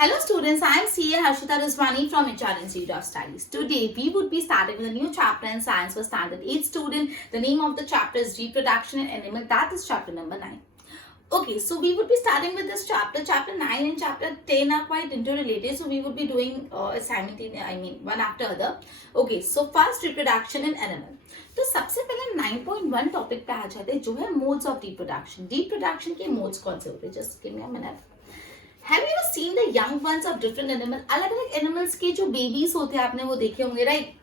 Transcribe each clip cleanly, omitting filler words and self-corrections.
Hello students, I am CA Harshita Rizwani from HR Institute of Studies. Today we would be starting with a new chapter in Science for Standard 8 student. The name of the chapter is Reproduction in Animal. That is chapter number 9. Okay, so we would be starting with this chapter. Chapter 9 and chapter 10 are quite interrelated. So we would be doing one after other. Okay, so first reproduction in animal. तो सबसे पहले 9.1 topic पे आ जाते हैं जो है modes of reproduction. Reproduction के modes कौन से होते हैं? Just give me a minute. Have you ever seen the young ones of different animals? अलग अलग एनिमल्स के जो बेबीज होते हैं आपने वो देखे होंगे, right?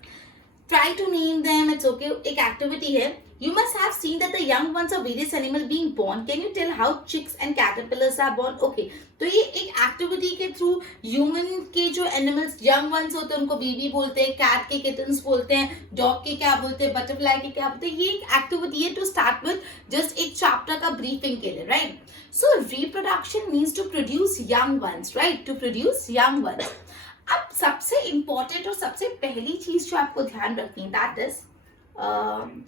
Try to name them. It's okay. एक एक्टिविटी है. You must have seen that the young ones of various animals being born. Can you tell how chicks and caterpillars are born? Okay. तो ये एक activity के through human के जो animals young ones होते हैं उनको बेबी बोलते हैं, कैट के किटन्स बोलते हैं, डॉग के क्या बोलते हैं, बटरफ्लाई के क्या बोलते हैं. ये एक एक्टिविटी है टू स्टार्ट विद जस्ट एक चैप्टर का ब्रीफिंग के लिए, right? So reproduction means to produce young ones, right? To produce young ones. अब सबसे इंपॉर्टेंट और सबसे पहली चीज जो आपको ध्यान रखनी है that is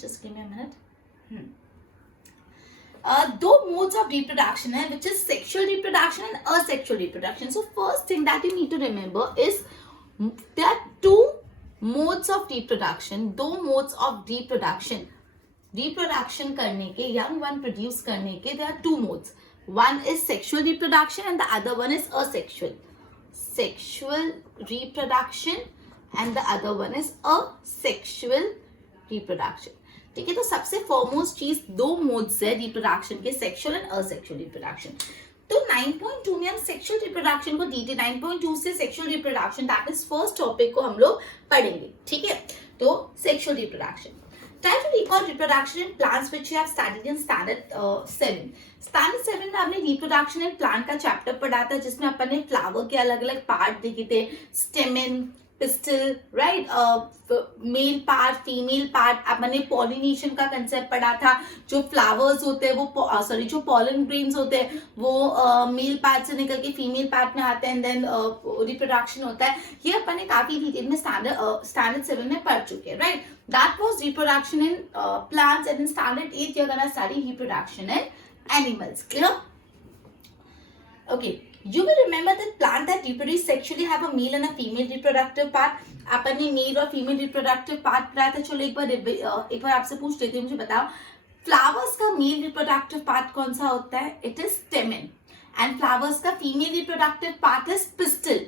just give me a minute. दो मोड्स ऑफ रिप्रोडक्शन है which is sexual reproduction and asexual reproduction. So first thing that you need to remember is there are two modes of reproduction. दो modes of reproduction. Reproduction करने के young one produce करने के there are two modes. One is sexual reproduction and the other one is asexual. Sexual reproduction and the other one is asexual reproduction. ठीक है, तो सबसे foremost चीज दो मोड्स है रिप्रोडक्शन के, सेक्सुअल एंड असेक्सुअल रिप्रोडक्शन. तो 9.2 में हम सेक्सुअल रिप्रोडक्शन को डिटेल 9.2 से sexual reproduction that is first topic को हम लोग पढ़ेंगे. ठीक है, तो sexual reproduction. Try to recall reproduction in plants which you have studied in standard 7. Standard 7 में आपने reproduction in plant का चैप्टर पढ़ा था जिसमें अपन ने फ्लावर के अलग अलग पार्ट देखे थे. Stamen, pistil, right? Male part, female part. अपन ने पॉलिनेशन का कंसेप्ट पढ़ा था. जो फ्लावर्स होते हैं वो जो पॉलन ग्रेन्स होते हैं वो मेल पार्ट से निकल के फीमेल पार्ट में आते हैं एंड देन रिप्रोडक्शन होता है. ये अपन ने काफी डिटेल में स्टैंडर्ड 7 में पढ़ चुके हैं, right? That was reproduction in plants, and in standard 8 you're gonna study reproduction in animals. Clear? Okay. You will remember that plant that reproduce sexually have a male and a female reproductive part. अपन ने mail और female reproductive part पढ़ा था. चलो एक बार आपसे पूछ लेती हूँ, मुझे बताओ फ्लावर्स का मेल रिप्रोडक्टिव पार्ट कौन सा होता है? It is stamen. And flowers का female reproductive part is pistil.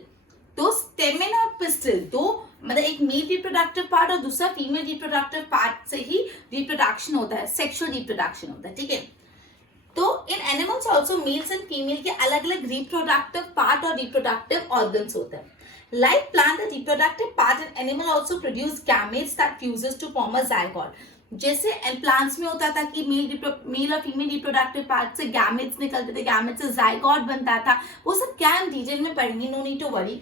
तो स्टेमन और पिस्टल दो, मतलब एक मेल रिप्रोडक्टिव पार्ट और दूसरा फीमेल रिप्रोडक्टिव पार्ट से ही रिप्रोडक्शन होता है, सेक्सुअल रिप्रोडक्शन होता है. ठीक है, तो in animals also males and female के अलग अलग रिप्रोडक्टिव पार्ट और रिप्रोडक्टिव ऑर्गन्स होते हैं. Like plant the reproductive part in animal also produce gametes that fuses to form a zygote. जैसे प्लांट्स में होता था कि मेल और फीमेल रिप्रोडक्टिव पार्ट से गैमेट्स निकलते थे, गैमेट्स से जायगोट बनता था. वो सब क्या हम डिटेल में पढ़ेंगे, no need to worry.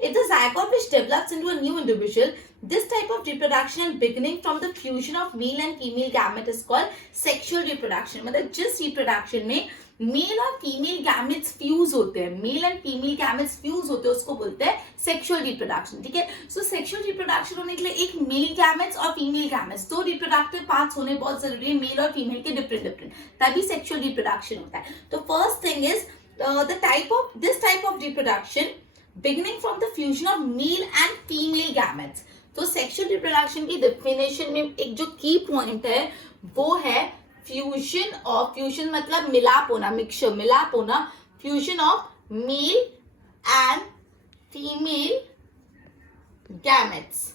If the zygote which develops into a new individual, this type of reproduction and beginning from the fusion of male and female gamete is called sexual reproduction. मतलब जिस reproduction में mail और female gametes fuse होते हैं, mail and female gametes fuse होते हैं, उसको बोलते हैं सेक्सुअल रिप्रोडक्शन. ठीक है, सो सेक्सुअल रिप्रोडक्शन होने के लिए एक मेल गैमेट्स और फीमेल गैमेट्स दो रिप्रोडक्टिव पार्ट्स होने बहुत जरूरी है, मेल और फीमेल के डिफरेंट, तभी सेक्सुअल रिप्रोडक्शन होता है. तो first thing is this type of reproduction beginning from the fusion of male and female gametes. तो सेक्सुअल रिप्रोडक्शन की डेफिनेशन में एक जो की पॉइंट है वो है फ्यूजन मतलब मिलाप होना, मिक्सचर, मिलाप होना, fusion of male and female gametes.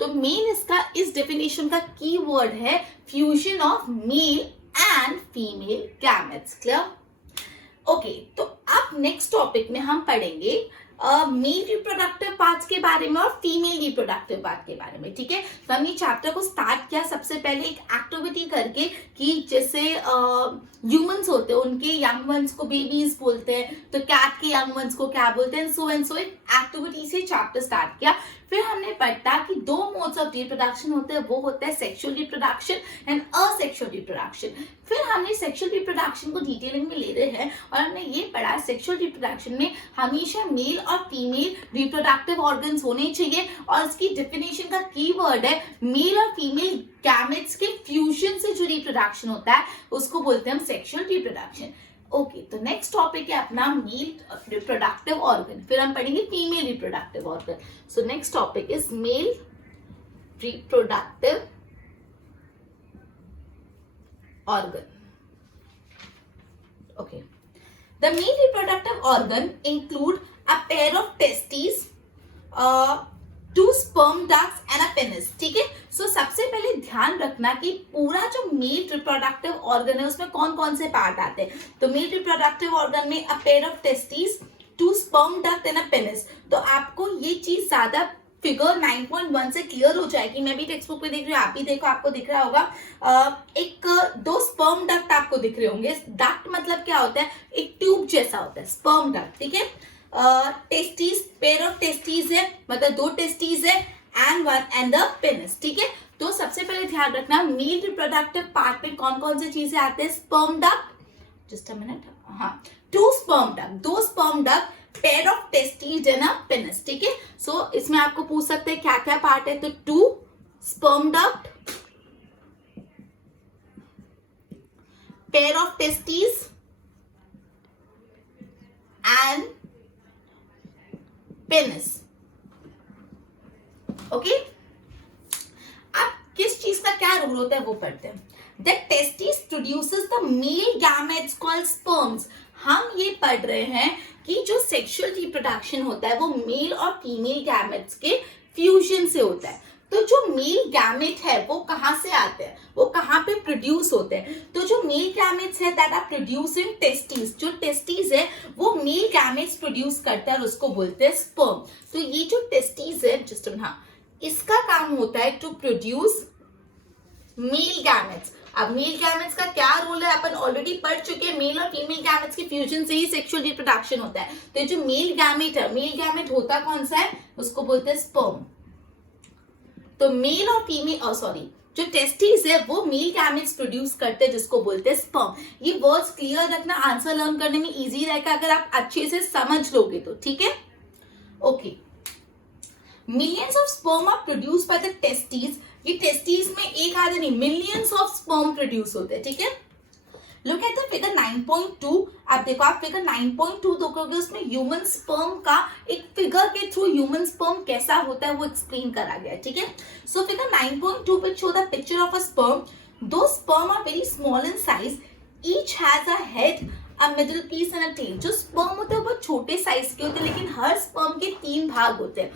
तो मेन इसका इस डेफिनेशन का की वर्ड है fusion of male and female gametes. Clear? Okay, तो अब नेक्स्ट टॉपिक में हम पढ़ेंगे मेल रिप्रोडक्टिव पार्ट्स के बारे में और फीमेल रिप्रोडक्टिव पार्ट के बारे में. ठीक है, तो हमने चैप्टर को स्टार्ट किया सबसे पहले एक एक्टिविटी करके कि जैसे ह्यूमंस होते हैं उनके यंग वंस को बेबीज बोलते हैं, तो कैट के यंग वंस को क्या बोलते हैं, सो एंड सो. एक एक्टिविटी से चैप्टर स्टार्ट किया. फिर हमने पढ़ा कि दो मोड्स ऑफ रिप्रोडक्शन होते हैं, वो होता है sexual reproduction and asexual reproduction. फिर हमने सेक्सुअल रिप्रोडक्शन को डिटेलिंग में ले रहे हैं और हमने ये पढ़ा सेक्सुअल रिप्रोडक्शन में हमेशा मेल और फीमेल रिप्रोडक्टिव ऑर्गन्स होने चाहिए और इसकी डेफिनेशन का कीवर्ड है मेल और फीमेल गैमेट्स के फ्यूजन से जो रिप्रोडक्शन होता है उसको बोलते हैं हम सेक्सुअल रिप्रोडक्शन. ओके, तो नेक्स्ट टॉपिक है अपना मेल रिप्रोडक्टिव ऑर्गन, फिर हम पढ़ेंगे female reproductive organ. So next topic is male reproductive organ. Okay. The male reproductive organ include a pair of testes, two sperm ducts and a penis. ठीक है. So सबसे पहले ध्यान रखना कि पूरा जो मेल रिप्रोडक्टिव ऑर्गन है उसमें कौन कौन से पार्ट आते हैं. तो मेल रिप्रोडक्टिव ऑर्गन में a pair of testes, two sperm duct and a penis. तो आपको ये चीज ज्यादा फिगर 9.1 से क्लियर हो जाएगी. मैं भी टेक्स्ट बुक पे देख रही हूँ, आप भी देखो, आपको दिख रहा होगा. एक दो स्पर्म डक्ट आपको दिख रहे होंगे. डक्ट मतलब क्या होता है, एक ट्यूब जैसा होता है स्पर्म डक्ट. ठीक है. टेस्टीज, पेयर ऑफ टेस्टीज है, मतलब दो टेस्टीज है, एंड द पेनिस. ठीक है. तो सबसे पहले ध्यान रखना मेल रिप्रोडक्टिव पार्ट में कौन कौन से चीजें आते हैं. Sperm duct, just a minute, हाँ, टू स्पर्म डक्ट, दो sperm duct, pair of testes and a penis. ठीक है. सो इसमें आपको पूछ सकते हैं क्या क्या पार्ट है. तो two sperm duct, pair of testes and penis. Okay. अब किस चीज का क्या रोल होता है वो पढ़ते हैं. The testis produces the male gametes called sperms. हम ये पढ़ रहे हैं कि जो सेक्सुअल रिप्रोडक्शन होता है वो मेल और फीमेल गैमेट्स के फ्यूजन से होता है. तो जो मेल गैमेट है वो कहाँ से आते हैं, वो कहाँ पे प्रोड्यूस होते हैं. तो जो मेल गैमेट्स है that are produce in testis. जो टेस्टिस है वो मेल गैमेट्स प्रोड्यूस करता है और उसको बोलते हैं स्पर्म. तो ये जो टेस्टिस है, जस्ट हाँ, इसका काम होता है टू प्रोड्यूस मेल गैमेट्स. अब मेल गैमेट्स का क्या रोल है अपन ऑलरेडी पढ़ चुके हैं. मेल और फीमेल गैमेट्स के फ्यूजन से ही सेक्सुअल रिप्रोडक्शन होता है. तो जो मेल गैमेट है, मेल गैमेट होता कौन सा है, उसको बोलते हैं स्पर्म. तो मेल और फीमेल, जो टेस्टिस है वो मेल गैमेट्स प्रोड्यूस करते हैं जिसको बोलते हैं स्पर्म. ये वर्ड्स क्लियर रखना, आंसर लर्न करने में इजी रहेगा अगर आप अच्छे से समझ लोगे तो. ठीक है. Okay. Millions of sperm are produce by the testis. ये टेस्टिस में एक आधे नहीं, मिलियंस ऑफ स्पर्म प्रोड्यूस होते हैं. ठीक है. Look at the figure 9.2. आप देखो, आप फिगर 9.2 देखोगे, उसमें ह्यूमन स्पर्म का एक फिगर के थ्रू ह्यूमन स्पर्म कैसा होता है वो एक्सप्लेन करा गया है. ठीक है. सो फिगर 9.2 पे show the picture of a sperm. Two sperm are very small in size. Each has a head, a middle piece and a tail. जो स्पर्म होते हैं वो बहुत छोटे साइज के होते हैं, लेकिन हर स्पर्म के 3 भाग होते हैं,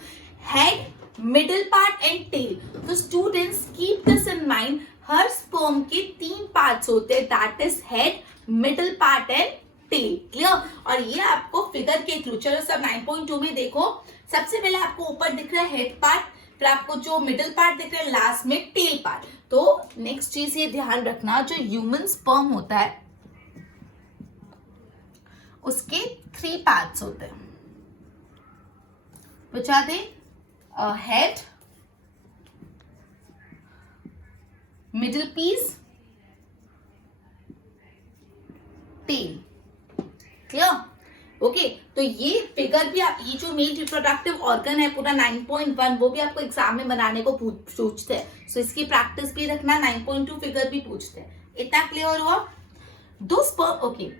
head, middle part and tail. तो students keep this in mind. हर स्पर्म के 3 पार्ट्स होते हैं, that is head, middle part and tail. Clear. और ये आपको फिगर के थ्रू, चलो सब 9.2 में देखो. सबसे पहले आपको ऊपर दिख रहा है हेड पार्ट, फिर आपको जो मिडिल पार्ट दिख रहा है, लास्ट में टेल पार्ट. तो नेक्स्ट चीज ये ध्यान रखना, जो ह्यूमन स्पर्म होता है उसके 3 पार्ट्स होते हैं. बचा दे, head, middle piece, tail. Clear. Okay. तो ये फिगर भी आप, ये जो मेल रिप्रोडक्टिव ऑर्गन है पूरा 9.1, वो भी आपको एग्जाम में बनाने को पूछते हैं. सो इसकी प्रैक्टिस भी रखना. 9.2 फिगर भी पूछते हैं. इतना क्लियर हुआ. दो sperm. Okay.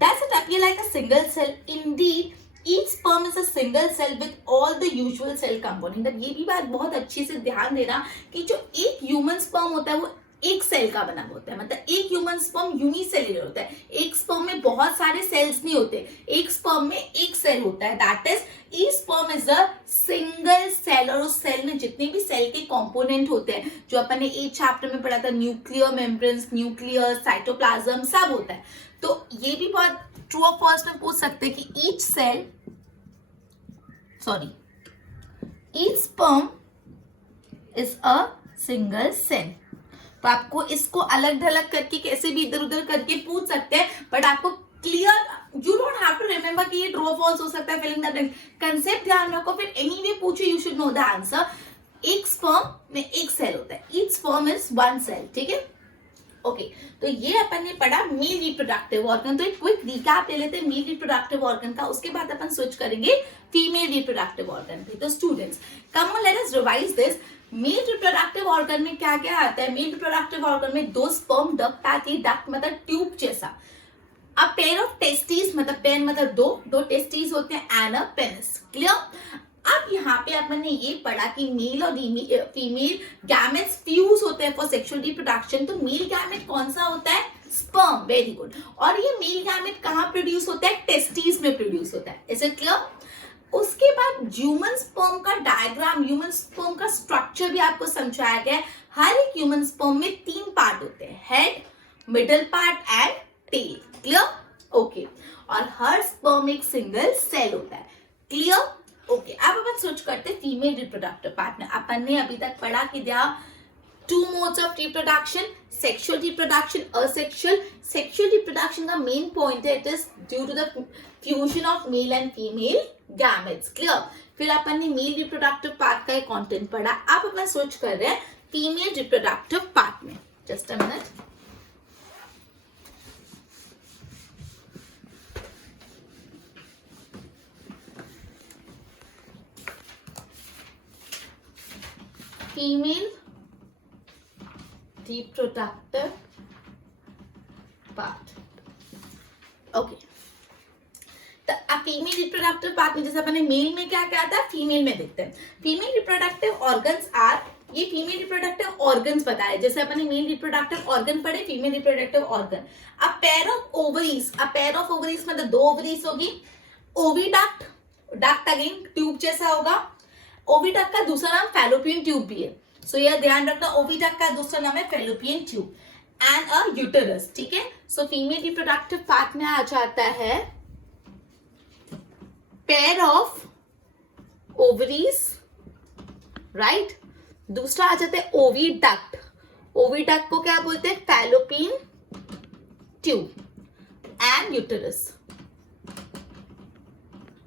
Does it appear like a single cell? Indeed, each sperm is a single cell with all the usual cell component. अब ये भी बात बहुत अच्छी से ध्यान देना कि जो एक ह्यूमन स्पर्म होता है वो एक सेल का बना होता है. मतलब एक ह्यूमन स्पर्म यूनिसेलुलर होता है. एक स्पर्म में बहुत सारे सेल्स नहीं होते, एक स्पर्म में एक सेल होता है. That is each sperm is a single cell. और उस सेल में जितने भी सेल के कंपोनेंट होते हैं, जो अपन ने 8 चैप्टर में पढ़ा था, न्यूक्लियर मेम्ब्रेन्स, न्यूक्लियर, साइटोप्लाज्म, सब होता है. तो ये भी बहुत ट्रू और फॉल्स में पूछ सकते हैं कि each sperm is a single cell. तो आपको इसको अलग ढलग करके कैसे भी इधर उधर करके पूछ सकते हैं, बट आपको clear, you don't have to remember कि ये ट्रू और फॉल्स हो सकता है, फिलिंग द ब्लैंक. कंसेप्ट ध्यान रखो, फिर एनीवे पूछे you should know the answer. एक स्पर्म में एक सेल होता है, ईच स्पर्म इज 1 सेल. ठीक है. ओके. तो ये अपन ने पढ़ा मेल रिप्रोडक्टिव ऑर्गन. तो एक क्विक रिकैप ले लेते हैं मेल रिप्रोडक्टिव ऑर्गन का, उसके बाद अपन स्विच करेंगे फीमेल रिप्रोडक्टिव ऑर्गन पे. तो students, come on let us revise this. Male reproductive organ में क्या क्या आता है. मेल रिप्रोडक्टिव ऑर्गन में 2 स्पर्म डक्ट आती है. डक्ट मतलब ट्यूब जैसा. अ पेयर ऑफ टेस्टीज, मतलब पेयर मतलब दो टेस्टीज होते हैं एंड अ पेनिस। क्लियर। अब यहाँ पे अपन ने ये पढ़ा कि मेल और फीमेल गैमेट्स फ्यूज होते हैं फॉर सेक्सुअल रिप्रोडक्शन। तो मेल गैमेट कौन सा होता है? स्पर्म। Very good. और ये मेल गैमेट कहाँ प्रोड्यूस होता है? टेस्टीज में प्रोड्यूस होता है। Is it clear? उसके बाद ह्यूमन स्पर्म का डायग्राम, ह्यूमन स्पर्म का स्ट्रक्चर भी आपको समझाया गया है। हर एक ह्यूमन स्पर्म में 3 पार्ट होते हैं, head, middle part and tail. Clear? Okay. और हर स्पर्म एक सिंगल सेल होता है। क्लियर? ओके। अब अपन सोच करते हैं फीमेल रिप्रोडक्टिव पार्ट में। अपन ने अभी तक पढ़ा कि there are 2 modes of reproduction, sexual reproduction, asexual. Sexual reproduction का main point है, it is due to the fusion of male and female gametes. Clear? फिर अपन ने मेल रिप्रोडक्टिव पार्ट का एक कंटेंट पढ़ा। अब अपन सोच कर रहे हैं फीमेल रिप्रोडक्टिव पार्ट में। Just a minute. Female reproductive part. Okay. तो अब फीमेल रिप्रोडक्टिव पार्ट में जैसे अपने मेल में क्या क्या आता है, फीमेल में देखते हैं। फीमेल रिप्रोडक्टिव ऑर्गन्स आर, ये फीमेल रिप्रोडक्टिव ऑर्गन्स बताए। जैसे अपने मेल रिप्रोडक्टिव ऑर्गन पढ़े, female reproductive organ. A pair of ovaries, a pair of ovaries मतलब 2 ओवरीज होगी। ओविडक्ट, डक्ट अगेन ट्यूब जैसा होगा। ओविडक्ट का दूसरा नाम फैलोपियन ट्यूब भी है। सो यह ध्यान रखना, ओविडक्ट का दूसरा नाम है fallopian tube and a uterus. ठीक है। सो फीमेल रिप्रोडक्टिव पार्ट में आ जाता है पेयर ऑफ ओवरीज, राइट। दूसरा आ जाता है ओविडक्ट। ओविडक्ट को क्या बोलते हैं? Fallopian tube and uterus.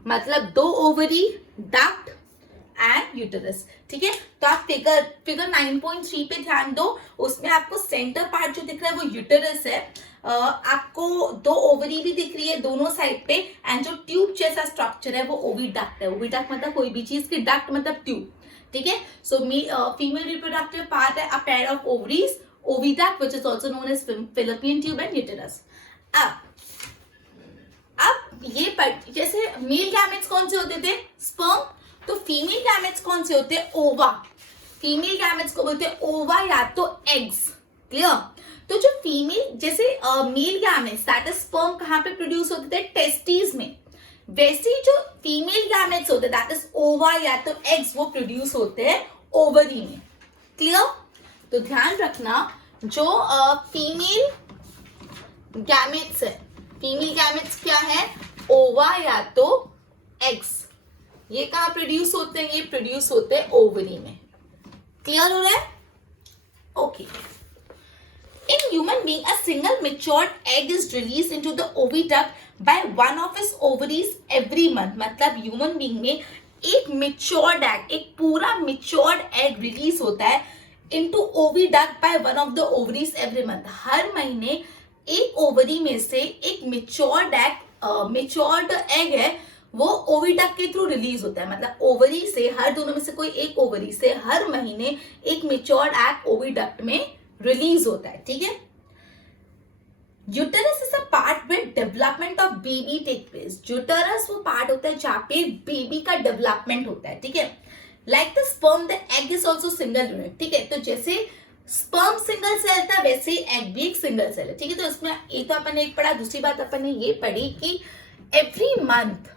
मतलब 2 ओवरी, डक्ट एंड यूटेरस। ठीक है। तो आप फिगर 9.3 पे ध्यान दो। उसमें आपको सेंटर पार्ट जो दिख रहा है वो यूटेरस है। आपको 2 ओवरी भी दिख रही है दोनों साइड पे एंड जो ट्यूब जैसा स्ट्रक्चर है वो ओविडक्ट है। ओविडक्ट मतलब कोई भी चीज की डक्ट मतलब ट्यूब। ठीक है। सो फीमेल रिप्रोडक्टिव पार्ट है a pair of ovaries, oviduct which is also known as fallopian tube and uterus. अब ये जैसे मेल गैमेट्स कौन से होते थे? स्पर्म। तो फीमेल गैमेट्स कौन से होते हैं? ओवा। फीमेल गैमेट्स को बोलते हैं ओवा या तो एग्स। क्लियर? तो जो फीमेल जैसे male gametes that is sperm कहां पे प्रोड्यूस होते थे? टेस्टिस में। वैसे ही जो फीमेल गैमेट्स होते हैं दैट इज ओवा या तो एग्स, वो प्रोड्यूस होते हैं ओवरी में। क्लियर? तो ध्यान रखना जो फीमेल गैमेट्स है, फीमेल गैमेट्स क्या है? ओवा या तो एग्स। ये कहाँ प्रोड्यूस होते हैं? ये प्रोड्यूस होते हैं ओवरी में। क्लियर हो रहा है? Okay. In human being a single matured egg is release into the oviduct by one of its ovaries every month. मतलब ह्यूमन बीइंग में एक मैच्योर्ड एग, एक पूरा मैच्योर्ड एग रिलीज होता है into oviduct by one of the ovaries every month. हर महीने एक ओवरी में से एक मैच्योर्ड एग है वो ओविडक्ट के थ्रू रिलीज होता है। मतलब ओवरी से, हर दोनों में से कोई एक ओवरी से हर महीने एक मैच्योर्ड एग ओविडक्ट में रिलीज होता है। ठीक है। Uterus is a part where development of baby take place. Uterus वो पार्ट होता है जहां पे बेबी का डेवलपमेंट होता है। ठीक है। Like the sperm the egg is also single unit. ठीक है। तो जैसे स्पर्म सिंगल सेल था वैसे एग भी एक सिंगल सेल है। ठीक है। तो इसमें ये तो अपन ने एक पढ़ा। दूसरी बात अपन ने ये पढ़ी कि एवरी मंथ,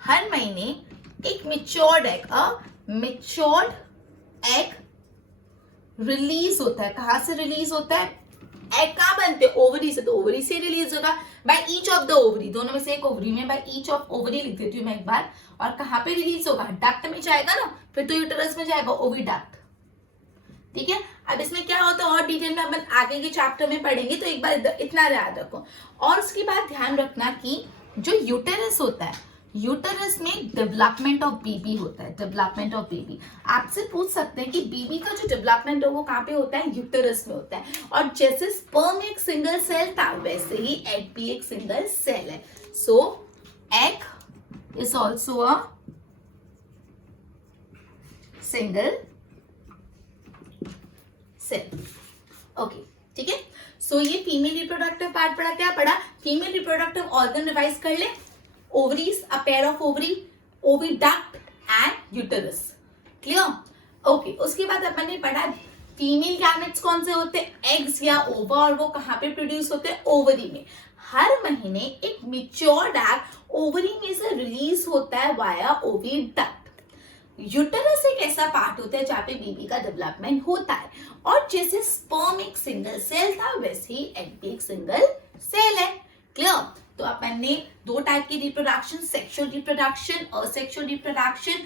हर महीने एक मैच्योर्ड एग रिलीज होता है। कहां से रिलीज होता है? एग कहां बनते हैं? ओवरी से। तो ओवरी से रिलीज होगा by each of the ovary. दोनों में से एक ओवरी में बाय ईच ऑफ ओवरी लिख देती हूँ मैं एक बार। और कहां पे रिलीज होगा? डक्ट में जाएगा ना, फिर तो यूटेरस में जाएगा ओविडक्ट। ठीक है। अब इसमें क्या होता है और डिटेल में अपन आगे के चैप्टर में पढ़ेंगे, तो एक बार इतना याद रखो। और उसके बाद ध्यान रखना कि जो यूटेरस होता है, यूटेरस में डेवलपमेंट ऑफ बेबी होता है। डेवलपमेंट ऑफ बेबी आपसे पूछ सकते हैं कि बेबी का जो डेवलपमेंट है वो कहाँ पे होता है? यूटेरस में होता है। और जैसे स्पर्म एक सिंगल सेल था वैसे ही एग भी एक सिंगल सेल है। So egg is also a single cell. Okay. ठीक है। सो ये फीमेल रिप्रोडक्टिव पार्ट पढ़ा, क्या पढ़ा? फीमेल रिप्रोडक्टिव ऑर्गन रिवाइज कर ले, ovaries, a pair of ovary, oviduct and uterus, clear? Okay, उसके बाद अपन ने पढ़ा फीमेल गैमेट्स कौन से होते हैं? एग्स या ओवा, और वो कहाँ पे प्रोड्यूस होते हैं? ओवरी में। हर महीने एक मैच्योर्ड एग ओवरी में से रिलीज होता है वाया ओविडक्ट। यूटेरस एक ऐसा पार्ट होता है जहाँ पे बेबी का डेवलपमेंट होता है, और जैसे स्पर्म एक सिंगल सेल था वैसे ही एग भी एक सिंगल सेल है, क्लियर? तो अपन ने दो टाइप की reproduction, sexual reproduction, asexual reproduction,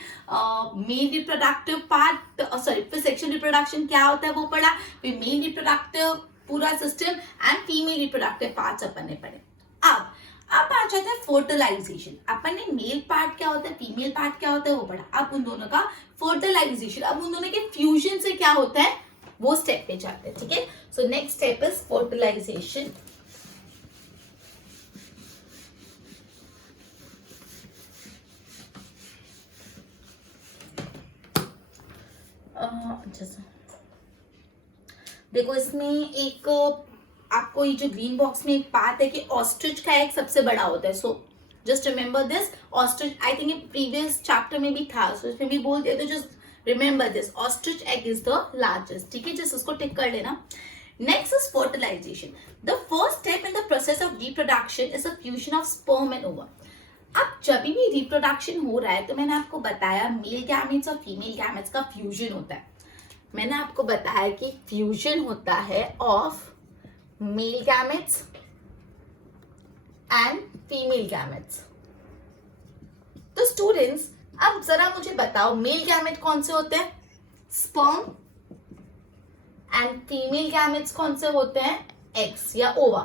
male reproductive part, sorry फिर सेक्सुअल रिप्रोडक्शन क्या होता है वो पढ़ा, फिर मेल रिप्रोडक्टिव पूरा system and female reproductive parts अपन ने पढ़े। अब आ जाता है फर्टिलाइजेशन। अपन ने मेल पार्ट क्या होता है, फीमेल पार्ट क्या होता है वो पढ़ा। अब उन दोनों का फर्टिलाइजेशन, अब उन दोनों के फ्यूजन से क्या होता है वो स्टेप पे जाते हैं, ठीक है? So next step is fertilisation. देखो इसमें एक आपको ये जो ग्रीन बॉक्स में एक बात है कि ऑस्ट्रिच का एग सबसे बड़ा होता है। So just remember this, ostrich, I think ये प्रीवियस चैप्टर में भी था, सो इसमें भी बोल दिया, तो just remember this, ostrich egg is the largest, ठीक है? जस्ट उसको टिक कर लेना। Next is fertilisation. The first step in the process of reproduction is the fusion of sperm and ova. अब जब भी रिप्रोडक्शन हो रहा है तो मैंने आपको बताया मेल गैमेट्स और फीमेल गैमेट्स का फ्यूजन होता है। मैंने आपको बताया कि फ्यूजन होता है of male gametes and female gametes. तो स्टूडेंट्स अब जरा मुझे बताओ मेल गैमेट कौन से होते हैं? स्पर्म, एंड फीमेल गैमेट्स कौन से होते हैं? एग्स या ओवा।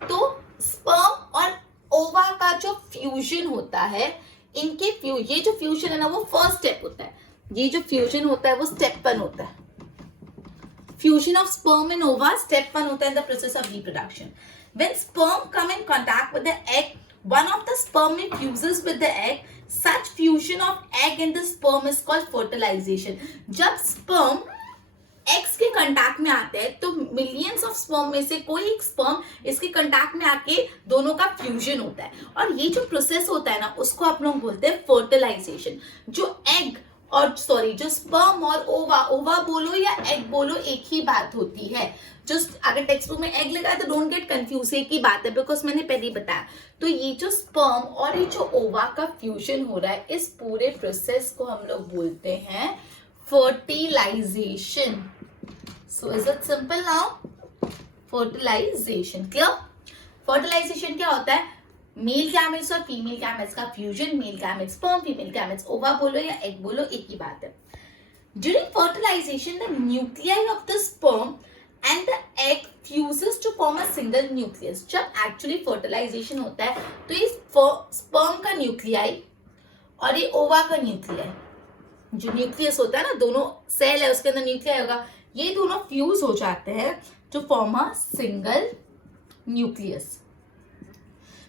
तो स्पर्म और ओवा का जो फ्यूजन होता है, इनके ये जो फ्यूजन है ना वो फर्स्ट स्टेप होता है, ये जो फ्यूजन होता है वो स्टेप 1 होता है। Fusion of sperm and ova step 1 होता है in the process of reproduction. When sperm come in contact with the egg, one of the sperm fuses with the egg, such fusion of egg in the sperm is called fertilisation. जब sperm eggs के contact में आते हैं तो millions of sperm में से कोई एक स्पर्म इसके कंटैक्ट में आके दोनों का फ्यूजन होता है, और ये जो प्रोसेस होता है ना उसको आप लोग बोलते हैं फर्टिलाइजेशन। जो एग और सॉरी जो स्पर्म और ओवा, ओवा बोलो या एग बोलो एक ही बात होती है। जस्ट अगर टेक्स्ट बुक में एग लिखा है तो डोंट गेट कंफ्यूज, एक ही बात है, बिकॉज मैंने पहले बताया। तो ये जो स्पर्म और ये जो ओवा का फ्यूजन हो रहा है, इस पूरे प्रोसेस को हम लोग बोलते हैं fertilization. So is it simple now? Fertilization. Clear? Fertilization क्या होता है? मेल गैमेट्स और फीमेल गैमेट्स का fusion, male gametes sperm, female gametes ओवा बोलो या एग बोलो एक ही बात है। During fertilization, the nuclei of the sperm and the egg fuses to form a single nucleus. जब actually fertilization होता है तो ये sperm का न्यूक्लियाई और ये ओवा का न्यूक्लियाई, जो न्यूक्लियस होता है ना, दोनों सेल है उसके अंदर न्यूक्लियाई होगा, ये दोनों फ्यूज हो जाते हैं to form a single nucleus.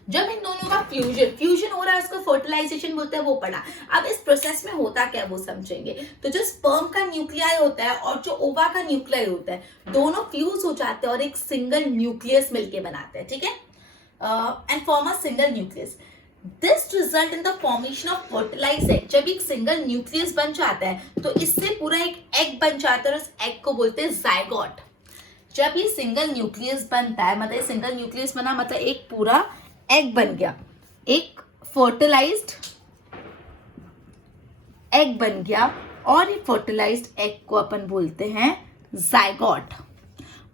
जब इन दोनों का फ्यूजन हो रहा है उसको फर्टिलाइजेशन बोलते हैं, वो पढ़ा। अब इस प्रोसेस में होता क्या वो समझेंगे। तो जो स्पर्म का न्यूक्लियाई होता है और जो ओवा का न्यूक्लियाई होता है, दोनों फ्यूज हो जाते हैं और एक सिंगल न्यूक्लियस मिलके बनाते हैं, ठीक है? And form a single nucleus. This result in the formation of fertilised egg. जब एक सिंगल न्यूक्लियस बन जाता है तो इससे पूरा एक एग बन जाता है और उस एग को बोलते हैं जायगोट। जब ये सिंगल न्यूक्लियस बनता है, मतलब सिंगल न्यूक्लियस बना मतलब एक पूरा एग बन गया, एक फर्टिलाइज्ड एग बन गया, और ये फर्टिलाइज्ड एग को अपन बोलते हैं जायगोट।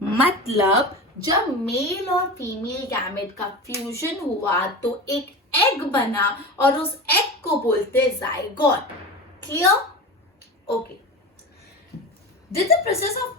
मतलब जब मेल और फीमेल गैमेट का फ्यूजन हुआ तो एक एग बना और उस एग को बोलते हैं zygote. Clear? Okay. Did the process of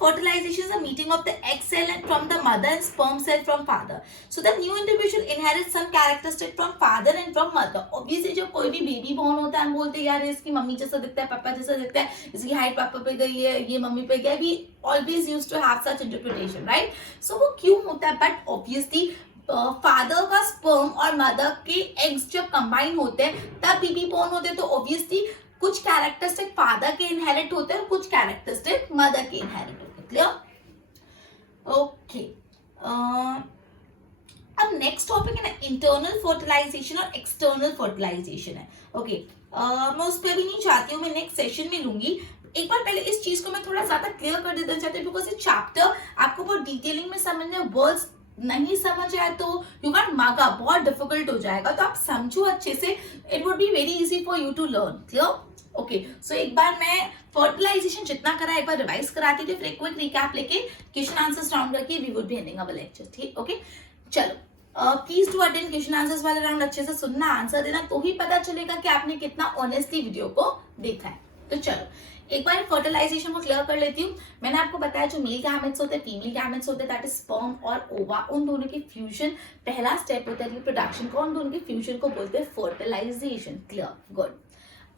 fertilization is a meeting of the egg cell and from the mother and sperm cell from father. So the new individual inherits some characteristic from father and from mother. Obviously जब कोई भी baby born होता है हम बोलते हैं यार इसकी मम्मी जैसा दिखता है, पापा जैसा दिखता है, इसकी हाइट पापा पे गई है, ये मम्मी पे गया। We always used to have such interpretation, right? So वो क्यों होता है? But obviously फादर का स्पर्म और मदर के एग्स जब कंबाइन होते हैं तब बेबी बॉर्न होते हैं, तो ऑब्वियसली कुछ कैरेक्टरिस्टिक फादर के इनहेरिट होते हैं और कुछ कैरेक्टरिस्टिक मदर के इनहेरिट होते हैं। क्लियर? ओके, अब नेक्स्ट टॉपिक है ना इंटरनल फर्टिलाइजेशन और एक्सटर्नल फर्टिलाइजेशन है. ओके, मैं उस पर भी नहीं चाहती हूँ, मैं नेक्स्ट सेशन में लूंगी. एक बार पहले इस चीज को मैं थोड़ा ज्यादा क्लियर कर देना चाहती हूँ, बिकॉज ये चैप्टर आपको बहुत डिटेलिंग में समझना है. वर्ड्स नहीं समझ आए तो यू कैन मार्क अप, बहुत डिफिकल्ट हो जाएगा, तो आप समझो अच्छे से. It would be very easy for you to learn. Clear? Okay, so एक बार मैं फर्टिलाइजेशन जितना करा एक बार रिवाइज कराती थी, फिर एक क्विक रिकैप लेके क्वेश्चन आंसर्स राउंड करके we would be ending our lecture. ठीक? ओके, चलो, please to attend question answers वाले राउंड, अच्छे से सुनना, आंसर देना, तो ही पता चलेगा कि आपने कितना ऑनेस्टली वीडियो को देखा है. तो चलो एक बार फर्टिलाइजेशन को क्लियर कर लेती हूँ. मैंने आपको बताया जो मेल गैमेट्स होते हैं, फीमेल गैमेट्स होते हैं, दैट इज स्पर्म और ओवा, उन दोनों के फ्यूजन पहला स्टेप होता है रिप्रोडक्शन का, उन दोनों के फ्यूजन को बोलते हैं फर्टिलाइजेशन. क्लियर? गुड.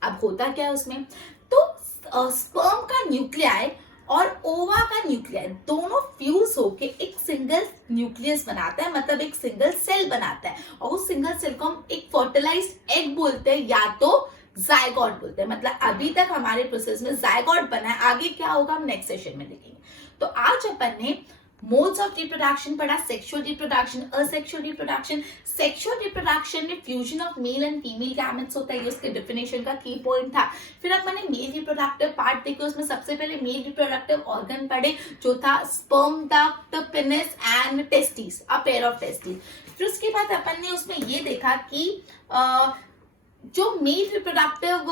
अब होता क्या है उसमें, तो स्पर्म का न्यूक्लियाई और ओवा का न्यूक्लियाई दोनों फ्यूज होके एक सिंगल न्यूक्लियस बनाता है, मतलब एक सिंगल सेल बनाता है, और उस सिंगल सेल को हम एक फर्टिलाइज्ड एग बोलते हैं या तो जायगोट बोलते हैं. मतलब अभी तक हमारे प्रोसेस में जायगोट बना है, आगे क्या होगा हम नेक्स्ट सेशन में देखेंगे. तो आज अपन ने मोड्स ऑफ रिप्रोडक्शन पढ़ा, sexual reproduction, asexual reproduction. Sexual reproduction में fusion of male and female gametes होता है, ये उसके डेफिनेशन का की पॉइंट था. फिर अपन ने मेल रिप्रोडक्टिव पार्ट देखे, उसमें सबसे पहले मेल रिप्रोडक्टिव ऑर्गन पढ़े जो था sperm duct, penis and testis, a pair of testis. फिर उसके बाद अपन ने उसमें ये देखा कि जो मेल रिप्रोडक्टिव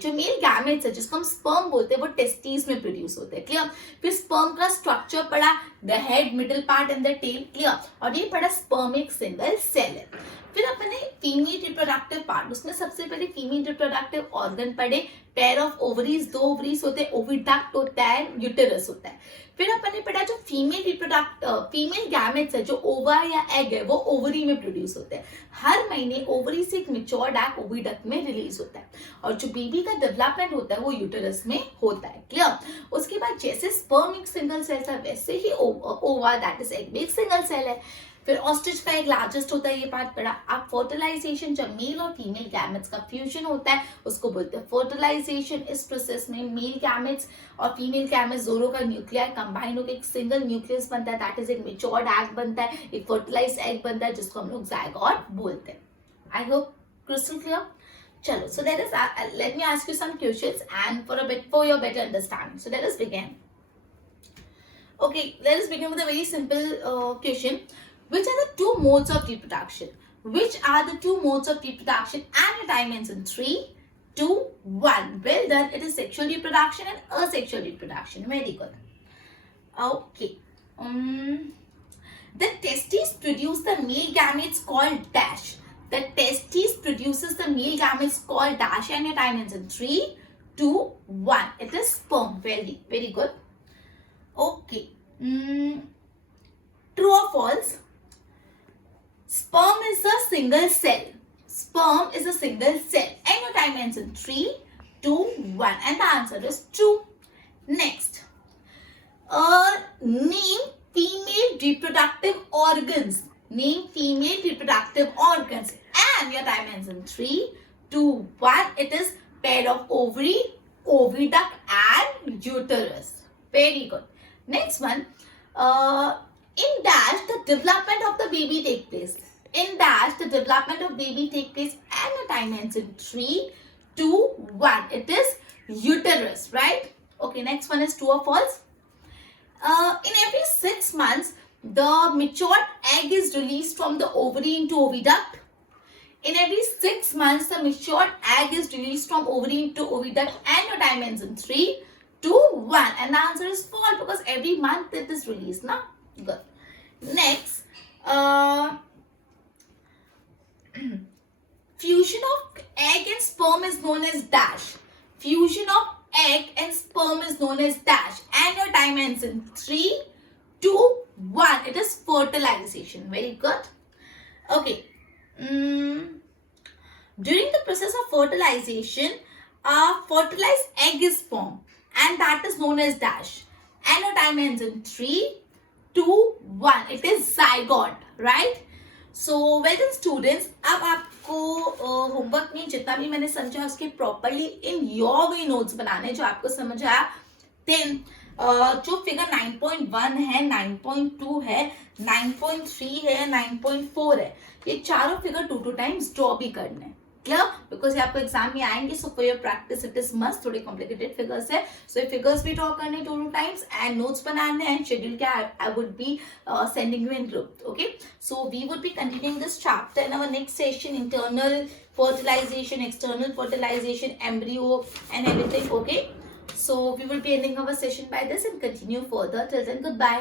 जो मेल गैमेट्स है जिसको हम स्पर्म बोलते हैं वो टेस्टिस में प्रोड्यूस होते हैं. क्लियर? फिर स्पर्म का स्ट्रक्चर पढ़ा, the head, middle part and the tail. Clear? और ये पढ़ा स्पर्म एक सिंगल सेल है. फिर अपने फीमेल रिप्रोडक्टिव पार्ट, उसमें सबसे पहले फीमेल रिप्रोडक्टिव ऑर्गन पढ़े, पेयर ऑफ ओवरीज, दो ओवरीज होते हैं, ओविडक्ट होता है, यूटेरस होता है. फिर अपन ने पढ़ा जो फीमेल गैमेट्स है, जो ओवा या एग है, वो ओवरी में प्रोड्यूस होते हैं. हर महीने ओवरी से एक मैच्योर्ड एग ओविडक्ट में रिलीज होता है, और जो बेबी का डेवलपमेंट होता है वो यूटेरस में होता है. क्लियर? उसके बाद जैसे स्पर्म एक सिंगल सेल था, वैसे ही ओवा दैट इज एग भी एक सिंगल सेल है. फिर ऑस्ट्रिच का एक लार्जेस्ट होता है, ये पार्ट पढ़ा. अब फर्टिलाइजेशन, जब मेल और फीमेल गैमेट्स का फ्यूजन होता है उसको बोलते हैं फर्टिलाइजेशन. इस प्रोसेस में मेल गैमेट्स और फीमेल गैमेट्स दोनों का न्यूक्लियर कंबाइन होकर एक सिंगल न्यूक्लियस बनता है, दैट इज एक मैच्योर्ड एग बनता है, एक फर्टिलाइज्ड एग बनता है जिसको हम लोग जायगोट बोलते हैं. I hope crystal clear. चलो, so that is let me ask you some questions and for your better understanding. So let us begin. Okay, let us begin with a very simple question. Which are the two modes of reproduction? Which are the two modes of reproduction? And your time ends in 3, 2, 1. Well done. It is sexual reproduction and asexual reproduction. Very good. Okay. The testes produce the male gametes called dash. The testes produces the male gametes called dash, and your time ends in 3, 2, 1. It is sperm. Very, very good. Okay. True or false? Sperm is a single cell. Sperm is a single cell. And your time ends in 3, 2, 1. And the answer is true. Next. Name female reproductive organs. Name female reproductive organs. And your time ends in 3, 2, 1. It is pair of ovary, oviduct and uterus. Very good. Next one. In dash, the development of the baby take place. In dash, the development of baby take place, and the time ends in 3, 2, 1. It is uterus, right? Okay, next one is true or false. In every 6 months, the matured egg is released from the ovary into oviduct. In every 6 months, the matured egg is released from ovary into oviduct, and your time ends in 3, 2, 1. And the answer is false because every month it is released, na? Good. Next, fusion of egg and sperm is known as dash. Fusion of egg and sperm is known as dash. And your time ends in 3, 2, 1. It is fertilization. Very good. Okay. During the process of fertilization, a fertilized egg is formed, and that is known as dash. And your time ends in 3, 2, 1. It is zygote, right? So, well done students. अब आपको homework में जितना भी मैंने समझा उसके properly in your way notes बनाने जो आपको समझ आया. Then जो फिगर 9.1 है, 9.2 है, 9.3 है, 9.4 है, ये चारों फिगर 2 टाइम्स ड्रॉ भी करने हैं। क्लियर? बिकॉज ये आपको एग्जाम में आएंगे, so for your practice it is must, थोड़े कॉम्प्लिकेटेड फिगर्स है, सो ये फिगर्स भी ड्रॉ करने 2 टाइम्स एंड नोट्स बनाने एंड शेड्यूल क्या I would be sending you in group. Okay, so we would be continuing this chapter in our next session, internal fertilization, external fertilization, embryo and everything. Okay, so we will be ending our session by this and continue further. Till then, goodbye.